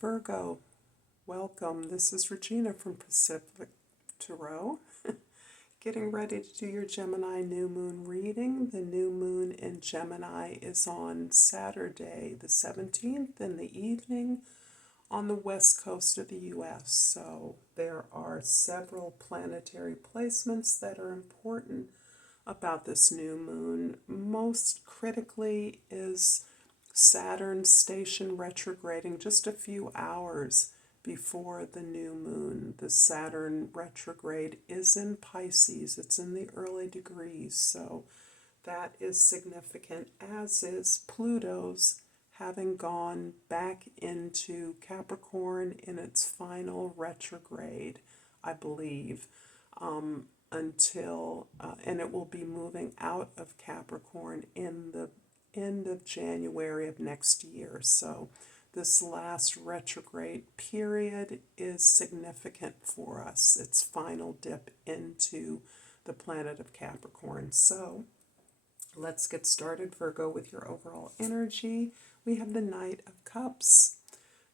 Virgo, welcome. This is Regina from Pacific Tarot. Getting ready to do your Gemini new moon reading. The new moon in Gemini is on Saturday, the 17th, in the evening on the west coast of the U.S. So there are several planetary placements that are important about this new moon. Most critically is Saturn station retrograding just a few hours before the new moon. The Saturn retrograde is in Pisces. It's in the early degrees, so that is significant, as is Pluto's having gone back into Capricorn in its final retrograde, I believe, and it will be moving out of Capricorn in the end of January of next year. So this last retrograde period is significant for us. Its final dip into the planet of Capricorn. So let's get started, Virgo, with your overall energy. We have the Knight of Cups.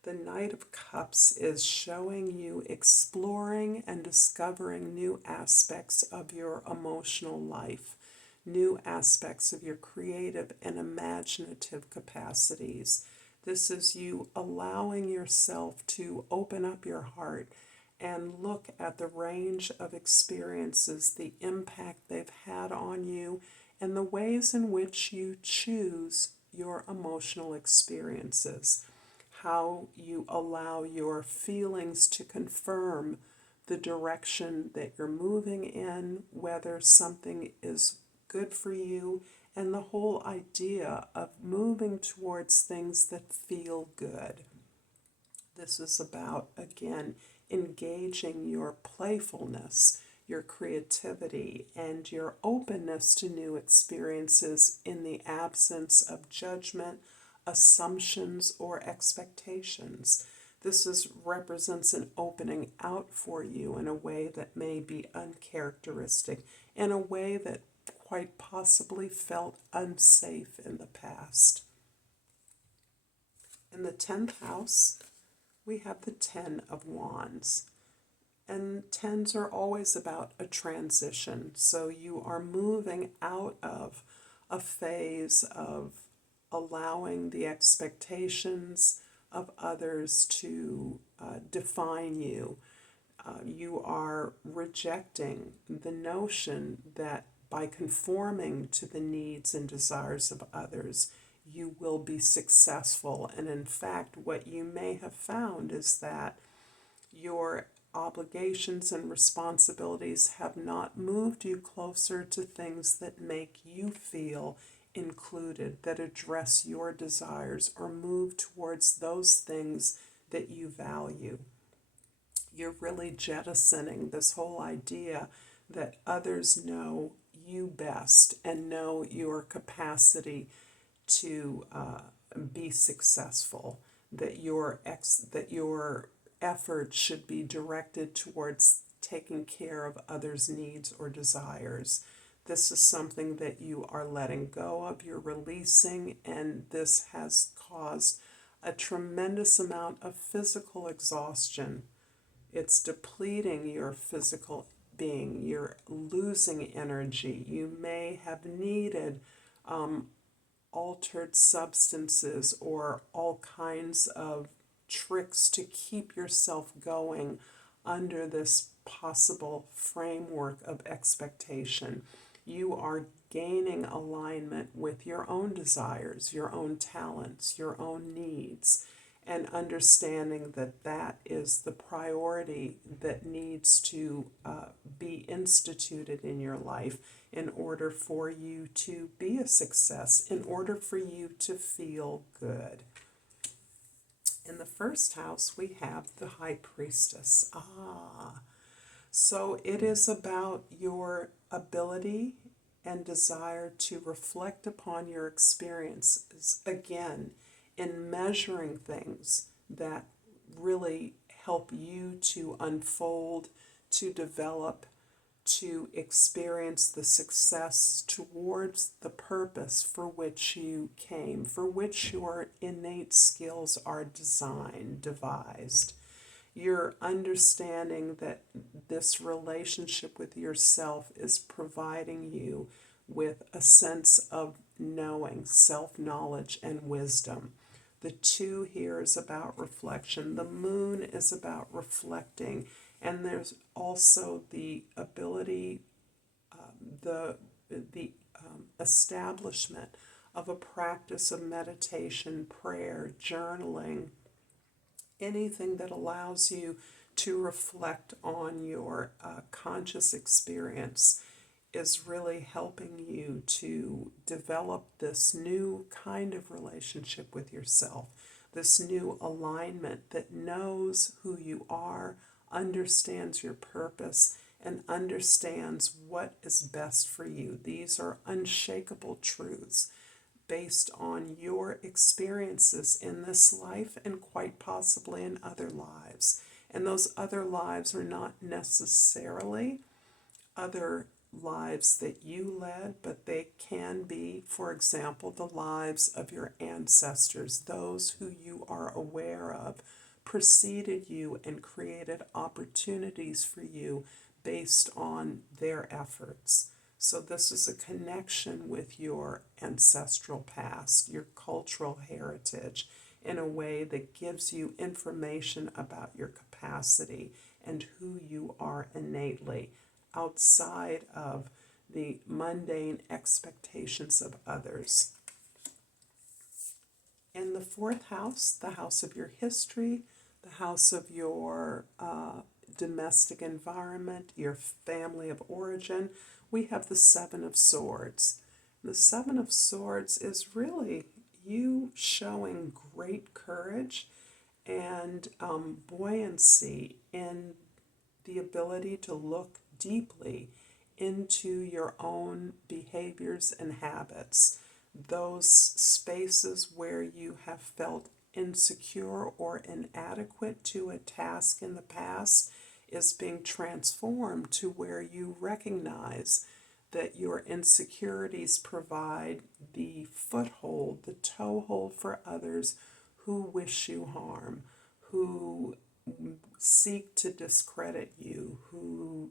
The Knight of Cups is showing you exploring and discovering new aspects of your emotional life, new aspects of your creative and imaginative capacities. This is you allowing yourself to open up your heart and look at the range of experiences, the impact they've had on you, and the ways in which you choose your emotional experiences, how you allow your feelings to confirm the direction that you're moving in, whether something is good for you, and the whole idea of moving towards things that feel good. This is about, again, engaging your playfulness, your creativity, and your openness to new experiences in the absence of judgment, assumptions, or expectations. Represents an opening out for you in a way that may be uncharacteristic, in a way that quite possibly felt unsafe in the past. In the 10th house, we have the 10 of Wands. And 10s are always about a transition. So you are moving out of a phase of allowing the expectations of others to define you. You are rejecting the notion that by conforming to the needs and desires of others, you will be successful. And in fact, what you may have found is that your obligations and responsibilities have not moved you closer to things that make you feel included, that address your desires or move towards those things that you value. You're really jettisoning this whole idea that others know you best and know your capacity to be successful, that your effort should be directed towards taking care of others' needs or desires. This is something that you are letting go of, you're releasing, and this has caused a tremendous amount of physical exhaustion. It's depleting your physical being. You're losing energy. You may have needed altered substances or all kinds of tricks to keep yourself going under this possible framework of expectation. You are gaining alignment with your own desires, your own talents, your own needs, and understanding that that is the priority that needs to be instituted in your life in order for you to be a success, in order for you to feel good. In the first house, we have the High Priestess. So it is about your ability and desire to reflect upon your experiences, again, in measuring things that really help you to unfold, to develop to experience the success towards the purpose for which you came, for which your innate skills are devised. You're understanding that this relationship with yourself is providing you with a sense of knowing, self-knowledge, and wisdom. The 2 here is about reflection. The moon is about reflecting. And there's also the ability, the establishment of a practice of meditation, prayer, journaling, anything that allows you to reflect on your conscious experience is really helping you to develop this new kind of relationship with yourself, this new alignment that knows who you are, understands your purpose, and understands what is best for you. These are unshakable truths based on your experiences in this life and quite possibly in other lives. And those other lives are not necessarily other lives that you led, but they can be, for example, the lives of your ancestors, those who you are aware of preceded you and created opportunities for you based on their efforts. So this is a connection with your ancestral past, your cultural heritage, in a way that gives you information about your capacity and who you are innately, outside of the mundane expectations of others. In the 4th house, the house of your history, the house of your domestic environment, your family of origin, we have the 7 of Swords. The 7 of Swords is really you showing great courage and buoyancy in the ability to look deeply into your own behaviors and habits. Those spaces where you have felt insecure or inadequate to a task in the past is being transformed to where you recognize that your insecurities provide the foothold, the toehold for others who wish you harm, who seek to discredit you, who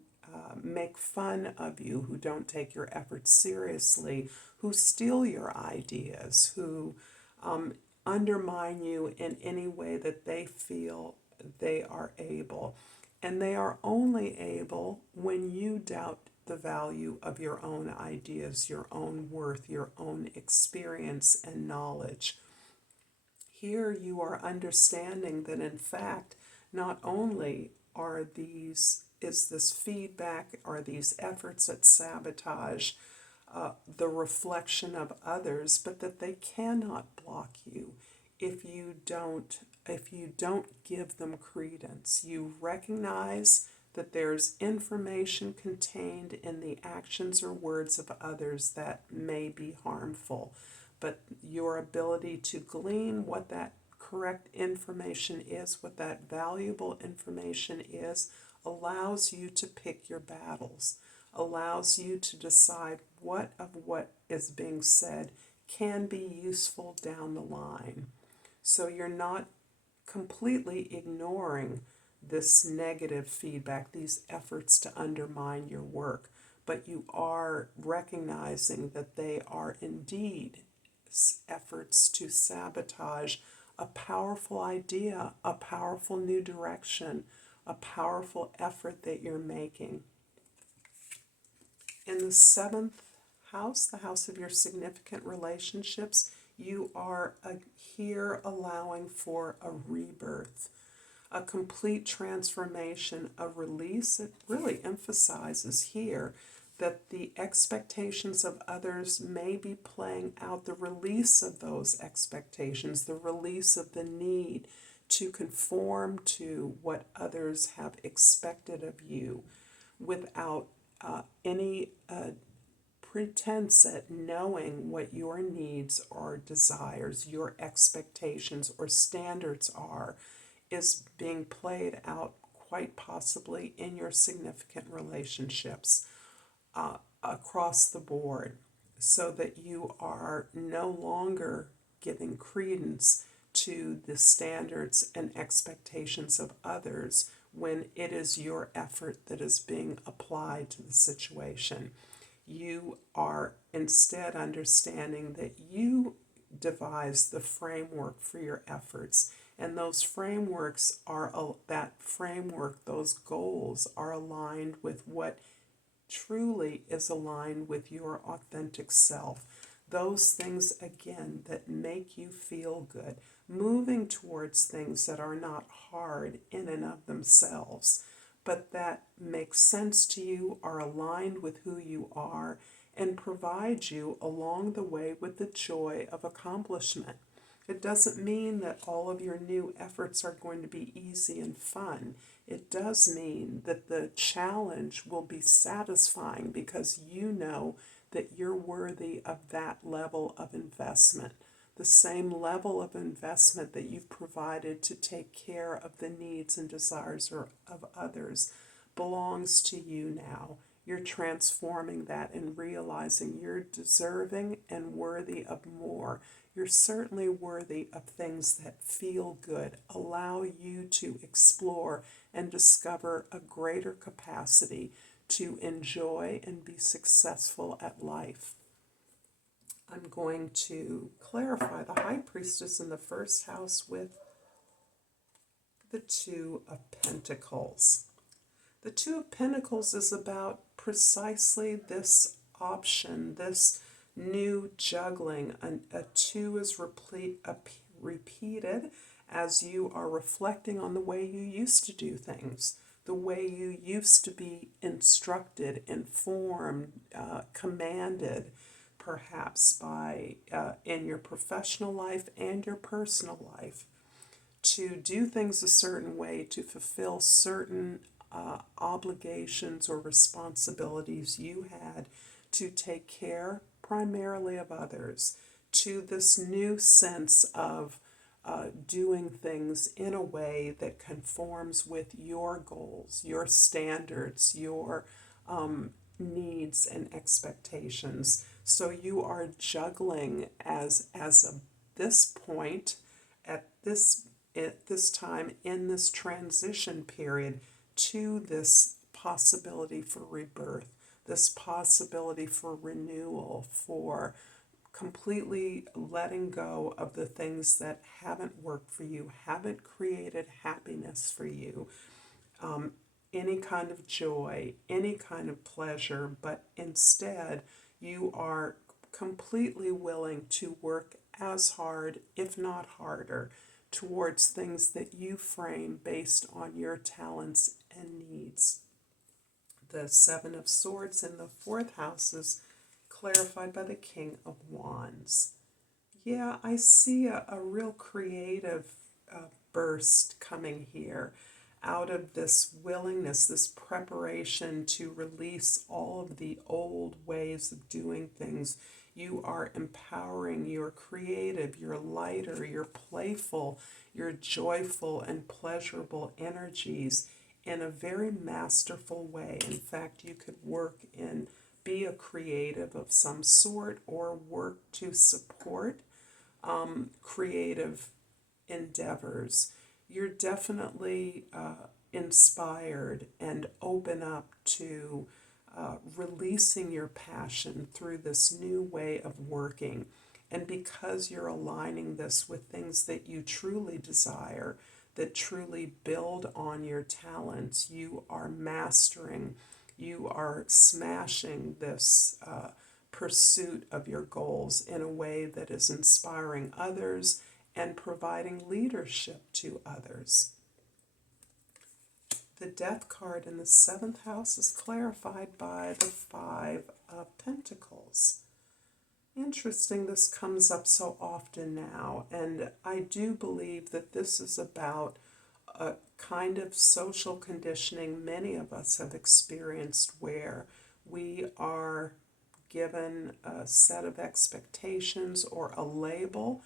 make fun of you, who don't take your efforts seriously, who steal your ideas, who undermine you in any way that they feel they are able. And they are only able when you doubt the value of your own ideas, your own worth, your own experience and knowledge. Here you are understanding that in fact, not only is this feedback, are these efforts at sabotage the reflection of others, but that they cannot block you if you don't give them credence. You recognize that there's information contained in the actions or words of others that may be harmful, but your ability to glean what that correct information is, what that valuable information is, allows you to pick your battles, allows you to decide what of what is being said can be useful down the line. So you're not completely ignoring this negative feedback, these efforts to undermine your work, but you are recognizing that they are indeed efforts to sabotage a powerful idea, a powerful new direction, a powerful effort that you're making. In the 7th house, the house of your significant relationships, you are here allowing for a rebirth, a complete transformation, a release. It really emphasizes here that the expectations of others may be playing out, the release of those expectations, the release of the need to conform to what others have expected of you without any pretense at knowing what your needs or desires, your expectations or standards are, is being played out quite possibly in your significant relationships across the board, so that you are no longer giving credence to the standards and expectations of others when it is your effort that is being applied to the situation. You are instead understanding that you devise the framework for your efforts, and those frameworks are those goals are aligned with what truly is aligned with your authentic self. Those things, again, that make you feel good, moving towards things that are not hard in and of themselves, but that make sense to you, are aligned with who you are, and provide you along the way with the joy of accomplishment. It doesn't mean that all of your new efforts are going to be easy and fun. It does mean that the challenge will be satisfying because you know that you're worthy of that level of investment. The same level of investment that you've provided to take care of the needs and desires of others belongs to you now. You're transforming that and realizing you're deserving and worthy of more. You're certainly worthy of things that feel good, allow you to explore and discover a greater capacity to enjoy and be successful at life. I'm going to clarify the High Priestess in the first house with the Two of Pentacles. The Two of Pentacles is about precisely this option, this new juggling. A two is repeated as you are reflecting on the way you used to do things, the way you used to be instructed, informed, commanded, perhaps by in your professional life and your personal life, to do things a certain way, to fulfill certain obligations or responsibilities you had to take care primarily of others, to this new sense of doing things in a way that conforms with your goals, your standards, your needs and expectations. So you are juggling this point at this time in this transition period to this possibility for rebirth, this possibility for renewal, for completely letting go of the things that haven't worked for you, haven't created happiness for you, any kind of joy, any kind of pleasure, but instead you are completely willing to work as hard, if not harder, towards things that you frame based on your talents and needs. The Seven of Swords in the fourth house is clarified by the King of Wands. Yeah, I see a real creative burst coming here out of this willingness, this preparation to release all of the old ways of doing things. You are empowering your creative, your lighter, your playful, your joyful and pleasurable energies in a very masterful way. In fact, you could be a creative of some sort or work to support creative endeavors. You're definitely inspired and open up to releasing your passion through this new way of working. And because you're aligning this with things that you truly desire, that truly build on your talents, you are mastering, you are smashing this pursuit of your goals in a way that is inspiring others and providing leadership to others. The Death card in the seventh house is clarified by the Five of Pentacles. Interesting, this comes up so often now, and I do believe that this is about a kind of social conditioning many of us have experienced where we are given a set of expectations or a label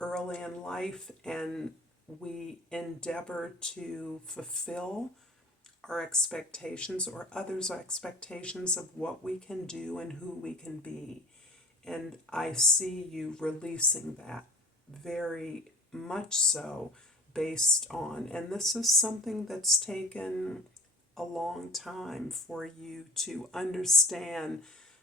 early in life, and we endeavor to fulfill our expectations or others' expectations of what we can do and who we can be. And I see you releasing that very much so based on, and this is something that's taken a long time for you to understand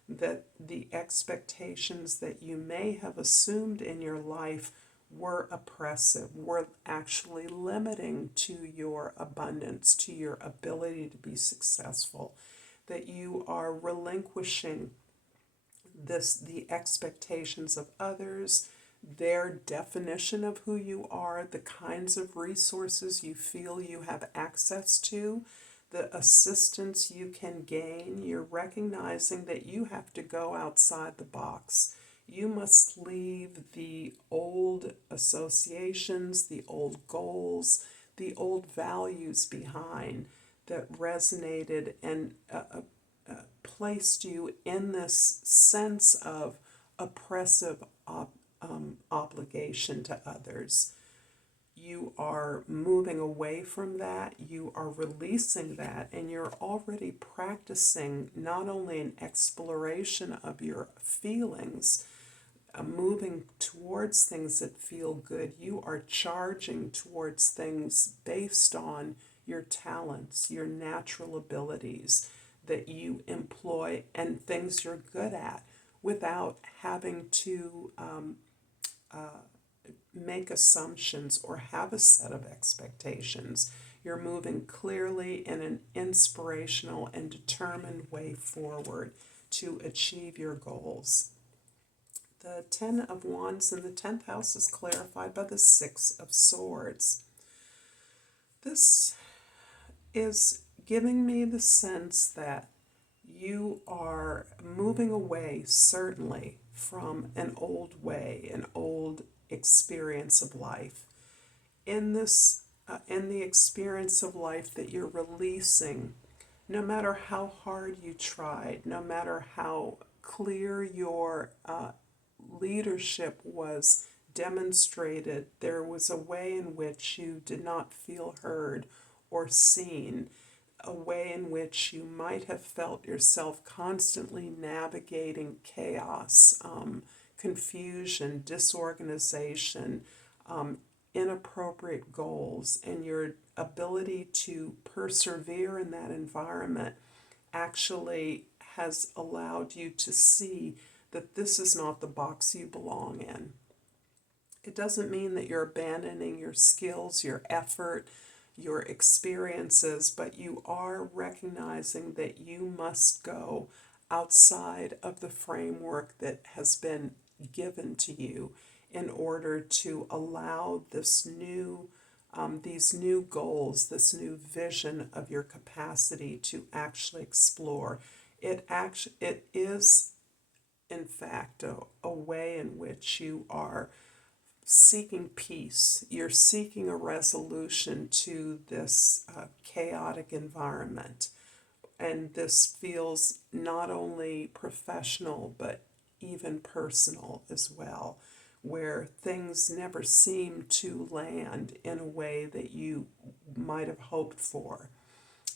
that the expectations that you may have assumed in your life were oppressive, were actually limiting to your abundance, to your ability to be successful, that you are relinquishing the expectations of others, their definition of who you are, the kinds of resources you feel you have access to, the assistance you can gain. You're recognizing that you have to go outside the box. You must leave the old associations, the old goals, the old values behind that resonated and placed you in this sense of oppressive obligation to others. You are moving away from that, you are releasing that, and you're already practicing not only an exploration of your feelings, moving towards things that feel good. You are charging towards things based on your talents, your natural abilities that you employ, and things you're good at without having to make assumptions or have a set of expectations. You're moving clearly in an inspirational and determined way forward to achieve your goals. The 10 of Wands in the 10th house is clarified by the 6 of Swords. This is giving me the sense that you are moving away, certainly, from an old way, an old experience of life. In the experience of life that you're releasing, no matter how hard you tried, no matter how clear your leadership was demonstrated, there was a way in which you did not feel heard or seen, a way in which you might have felt yourself constantly navigating chaos, confusion, disorganization, inappropriate goals, and your ability to persevere in that environment actually has allowed you to see that this is not the box you belong in. It doesn't mean that you're abandoning your skills, your effort, your experiences, but you are recognizing that you must go outside of the framework that has been given to you in order to allow this new these new goals, this new vision of your capacity to actually explore. It is, in fact, a way in which you are seeking peace. You're seeking a resolution to this chaotic environment. And this feels not only professional, but even personal as well, where things never seem to land in a way that you might have hoped for.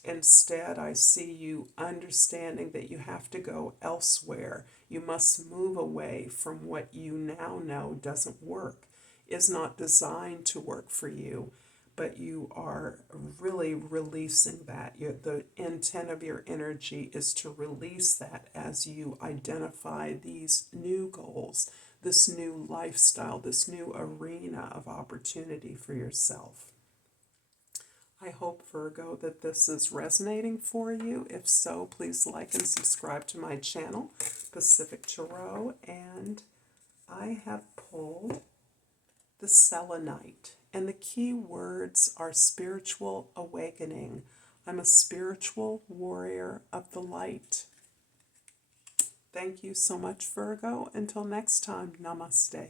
Instead, I see you understanding that you have to go elsewhere. You must move away from what you now know doesn't work, is not designed to work for you, but you are really releasing that. The intent of your energy is to release that as you identify these new goals, this new lifestyle, this new arena of opportunity for yourself. I hope, Virgo, that this is resonating for you. If so, please like and subscribe to my channel, Pacific Tarot. And I have pulled the Selenite. And the key words are spiritual awakening. I'm a spiritual warrior of the light. Thank you so much, Virgo. Until next time, namaste.